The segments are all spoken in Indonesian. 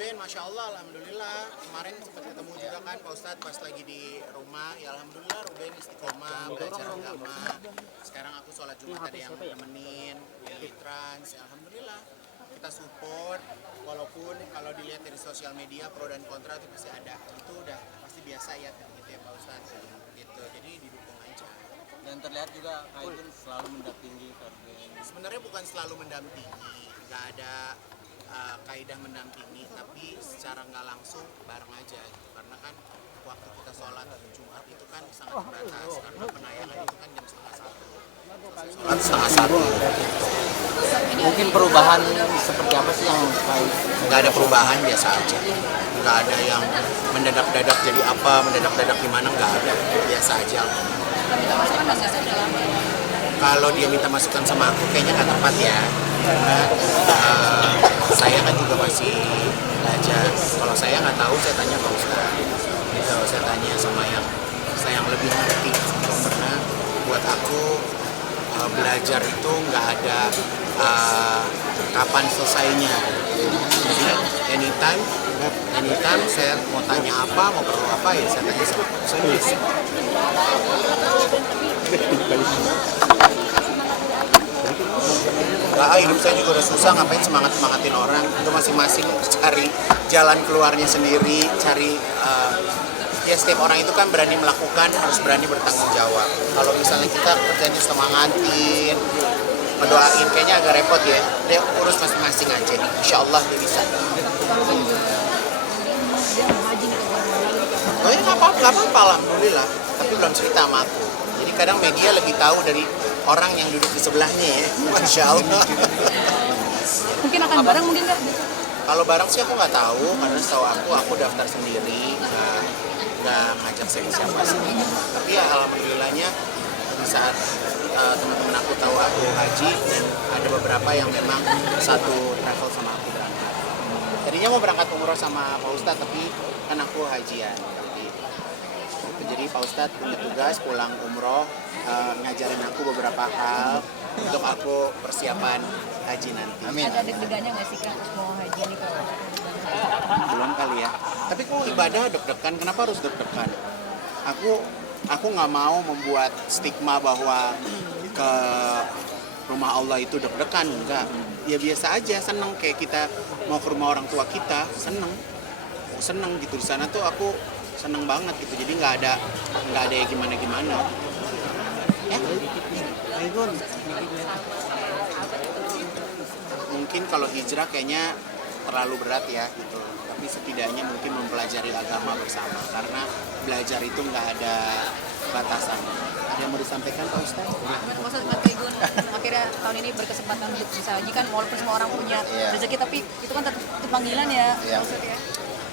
Ruben, Masya Allah, Alhamdulillah. Kemarin sempat ketemu juga kan Pak Ustadz pas lagi di rumah. Ya Alhamdulillah Ruben istiqomah, belajar agama. Sekarang aku sholat Jumat ada yang nemenin, di trans. Ya, Alhamdulillah. Kita support, walaupun kalau dilihat dari sosial media pro dan kontra itu pasti ada. Itu udah pasti biasa ya gitu ya Pak Ustadz. Gitu. Jadi didukung aja. Dan terlihat juga Kak Igun selalu mendampingi Ruben. Sebenarnya bukan selalu mendampingi, nggak ada kaidah mendampingi, tapi secara nggak langsung bareng aja gitu. Karena kan waktu kita sholat Jumat itu kan sangat terbatas karena penayangan itu kan jam setengah satu. Sholat setengah satu. Mungkin perubahan seperti apa sih yang Kak? Nggak ada perubahan, biasa aja. Nggak ada yang mendadak-dadak jadi apa, mendadak-dadak gimana, nggak ada. Biasa aja. Kalau dia minta masukan sama aku kayaknya nggak tepat ya. Karena saya kan juga masih belajar. Kalau saya nggak tahu, saya tanya Pak Ustadz. Kalau saya tanya sama yang lebih ngerti. Karena buat aku belajar itu nggak ada kapan selesainya. Jadi anytime saya mau tanya apa, mau perlu apa ya saya tanya sama Pak Ustadz. Hidup saya juga udah susah, ngapain semangatin orang. Itu masing-masing cari jalan keluarnya sendiri, cari ya setiap orang itu kan berani melakukan, harus berani bertanggung jawab. Kalau misalnya kita kerjanya semangatin, mendoain, kayaknya agak repot ya. Dia urus masing-masing aja, insya Allah dia bisa. Oh ya nggak apa-apa, alhamdulillah. Tapi belum cerita sama aku. Jadi kadang media lebih tahu dari orang yang duduk di sebelahnya ya, Masya Allah. Mungkin akan bareng mungkin nggak? Kalau bareng sih aku nggak tahu, karena setahu aku daftar sendiri, nggak ngajak siapa sih. Tapi ya alhamdulillahnya di saat teman-teman aku tahu aku haji, dan ada beberapa yang memang satu travel sama aku berangkat. Tadinya mau berangkat umroh sama Pak Ustadz, tapi kan aku hajian. Jadi Pak Ustadz punya tugas pulang umroh, ngajarin aku beberapa hal untuk aku persiapan haji nanti. Amin. Ada deg-degannya nggak sih Kak mau haji nih kalau? Belum kali ya. Tapi kok ibadah deg-degan, kenapa harus deg-degan? Aku nggak mau membuat stigma bahwa ke rumah Allah itu deg-degan, enggak. Ya biasa aja, seneng kayak kita mau ke rumah orang tua kita, seneng gitu. Di sana tuh aku seneng banget gitu, jadi nggak ada ya gimana ya. Mungkin kalau hijrah kayaknya terlalu berat ya gitu, tapi setidaknya mungkin mempelajari agama bersama, karena belajar itu nggak ada batasan. Ada yang mau disampaikan Pak Ustadz? Maksud Mas Kaigun akhirnya tahun ini berkesempatan untuk bisa haji kan, walaupun semua orang punya rezeki, tapi itu kan tetap panggilan ya. Maksudnya.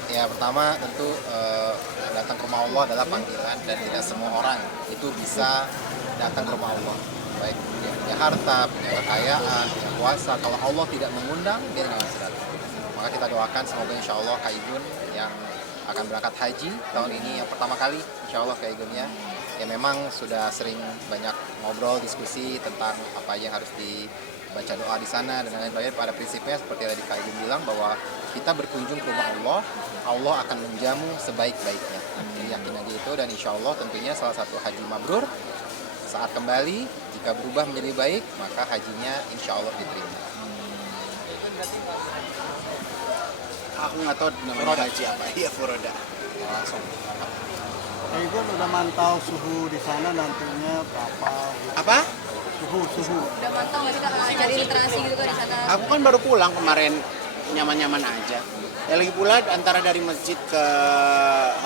Ya pertama tentu datang ke rumah Allah adalah panggilan, dan tidak semua orang itu bisa datang ke rumah Allah. Baik dia punya harta, punya kekayaan, punya kuasa. Kalau Allah tidak mengundang, dia tidak bisa datang. Maka kita doakan semoga insya Allah Kak Igun yang akan berangkat haji tahun ini yang pertama kali, insya Allah Kak Igunnya ya memang sudah sering banyak ngobrol, diskusi tentang apa aja yang harus dibaca doa di sana dan lain-lain. Pada prinsipnya seperti yang tadi Kak Igun bilang, bahwa kita berkunjung ke rumah Allah, Allah akan menjamu sebaik-baiknya. Jadi yakin aja itu, dan insya Allah tentunya salah satu haji mabrur. Saat kembali, jika berubah menjadi baik, maka hajinya insya Allah diterima. Aku nggak tahu namanya haji apa. Iya, furoda. Langsung. Igun udah mantau suhu di sana nantinya berapa? Gitu. Apa? Suhu. Udah mantau nggak sih Kak cari literasi gitu kan di sana? Aku kan baru pulang kemarin, nyaman-nyaman aja. Ya lagi pula antara dari masjid ke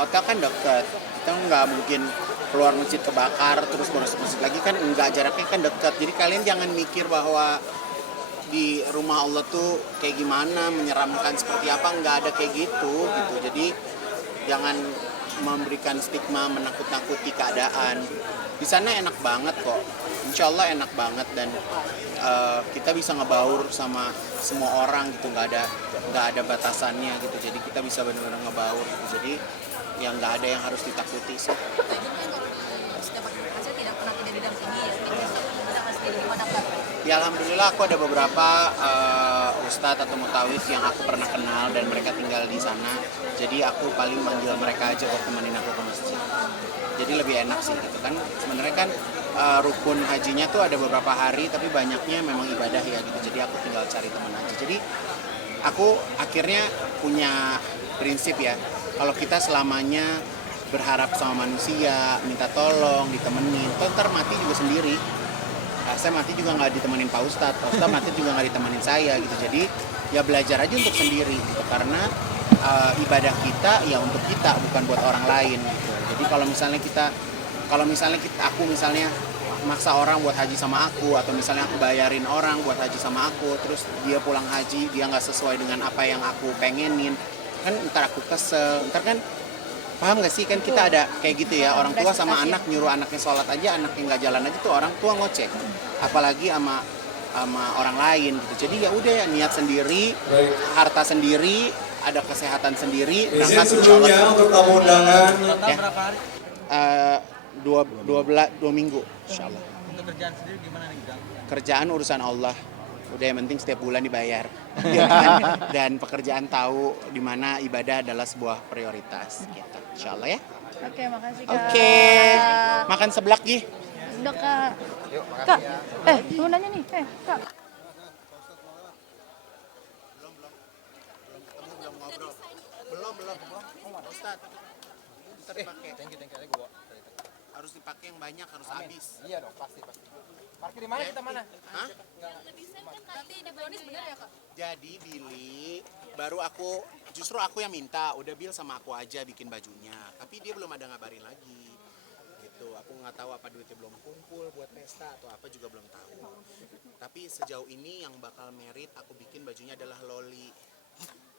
hotel kan dekat. Kita nggak mungkin keluar masjid kebakar terus masuk masjid lagi, kan enggak, jaraknya kan dekat. Jadi kalian jangan mikir bahwa di rumah Allah tuh kayak gimana, menyeramkan seperti apa, nggak ada kayak gitu. Jadi jangan memberikan stigma, menakut-nakuti keadaan. Di sana enak banget kok, insya Allah enak banget, dan kita bisa ngebaur sama semua orang gitu, nggak ada batasannya gitu. Jadi kita bisa benar-benar ngebaur gitu. Jadi yang nggak ada yang harus ditakuti sih. Tidak pernah didampingi ya, gimana Kak? Ya alhamdulillah aku ada beberapa ustadz atau mutawif yang aku pernah kenal dan mereka tinggal di sana. Jadi aku paling manggil mereka aja buat temenin aku ke masjid. Jadi lebih enak sih gitu kan. Sebenarnya kan rukun hajinya tuh ada beberapa hari tapi banyaknya memang ibadah ya gitu. Jadi aku tinggal cari teman aja. Jadi aku akhirnya punya prinsip ya. Kalau kita selamanya berharap sama manusia, minta tolong, ditemenin, ntar mati juga sendiri. Saya mati juga nggak ditemenin Pak Ustadz mati juga nggak ditemenin saya gitu. Jadi ya belajar aja untuk sendiri gitu, karena ibadah kita ya untuk kita, bukan buat orang lain gitu. Jadi kalau misalnya aku misalnya maksa orang buat haji sama aku, atau misalnya aku bayarin orang buat haji sama aku, terus dia pulang haji dia nggak sesuai dengan apa yang aku pengenin, kan ntar aku kesel, ntar kan. Paham gak sih, kan kita ada kayak gitu ya, orang tua sama anak nyuruh anaknya sholat aja, anaknya nggak jalan aja tuh orang tua ngoceh, apalagi sama orang lain gitu. Jadi ya udah ya, niat sendiri, harta sendiri, ada kesehatan sendiri, Izin berangkat sebelumnya untuk tamu undangan. ya. 2 minggu insya Allah. Untuk kerjaan sendiri gimana nih Kang? Kerjaan urusan Allah, udah yang penting setiap bulan dibayar. Dan pekerjaan tahu di mana ibadah adalah sebuah prioritas gitu. Insya Allah ya. Oke, makasih Kak. Oke. Makan seblak Gi. Udah Kak. Yuk, makasih Kak, ya. mau nanya nih, Kak. Belum. Ustaz. Ntar dipakai. Thank you. Ada gua. Harus dipakai yang banyak, harus habis. Iya dong, pasti. Parkir di mana kita mana? Hah? Nanti di bonus bener ya Kak? Jadi Billy, justru aku yang minta, udah Bill sama aku aja bikin bajunya. Tapi dia belum ada ngabarin lagi. Gitu, aku nggak tahu apa duitnya belum kumpul buat pesta atau apa juga belum tahu. Tapi sejauh ini yang bakal merit aku bikin bajunya adalah Loli.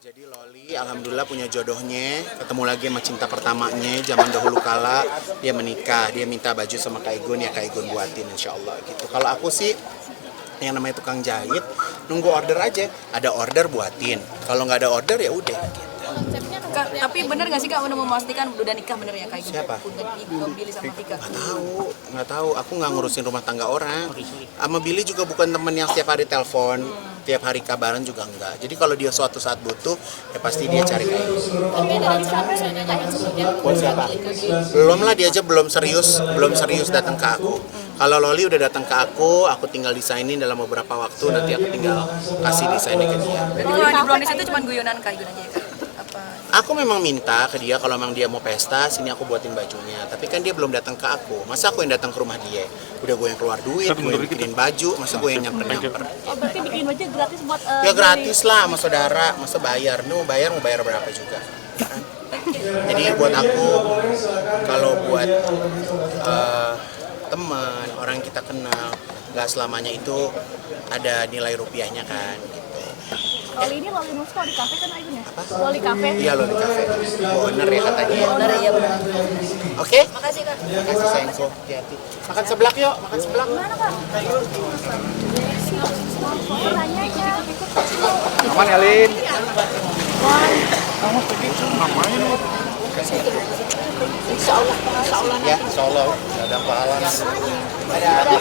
Jadi Loli alhamdulillah punya jodohnya, ketemu lagi sama cinta pertamanya zaman dahulu kala, dia menikah, dia minta baju sama Kak Igun, ya Kak Igun buatin insya Allah gitu. Kalau aku sih yang namanya tukang jahit, nunggu order aja, ada order buatin, kalau nggak ada order ya udah gitu. Kak, tapi bener gak sih Kak udah memastikan udah nikah bener ya Kak? Siapa? Udah Billy sama Tika. Nggak tahu, aku nggak ngurusin rumah tangga orang. Sama Billy juga bukan temen yang setiap hari telepon, tiap hari kabaran juga enggak. Jadi kalau dia suatu saat butuh, ya pasti dia cari kayak gitu. Buat siapa? Belum lah, dia aja belum serius datang ke aku. Kalau Loli udah datang ke aku tinggal desainin dalam beberapa waktu, nanti aku tinggal kasih desainnya ke dia. Jadi kalau di brownies itu cuma guyonan Kak Igun aja ya Kak? Aku memang minta ke dia kalau memang dia mau pesta, sini aku buatin bajunya. Tapi kan dia belum datang ke aku. Masa aku yang datang ke rumah dia? Udah gue yang keluar duit, gue yang bikinin baju, masa gue yang nyamper-nyamper. Oh berarti bikin baju gratis buat Ya gratis lah sama saudara, masa bayar? Mau bayar berapa juga. Jadi buat aku, kalau buat teman, orang yang kita kenal, nggak selamanya itu ada nilai rupiahnya kan. Loli ini Loli Musco di kafe kan Igun ya? Loli kafe. Iya, Loli Cafe. Owner ya katanya. Bener ya bener. Oke? Makasih Kak. Makasih sayangku. Hati-hati. Makan seblak yuk, makan seblak. Mana Kak? Nanya ya. Aman ya Lin? Ya, Insya Allah, ada pahala. ada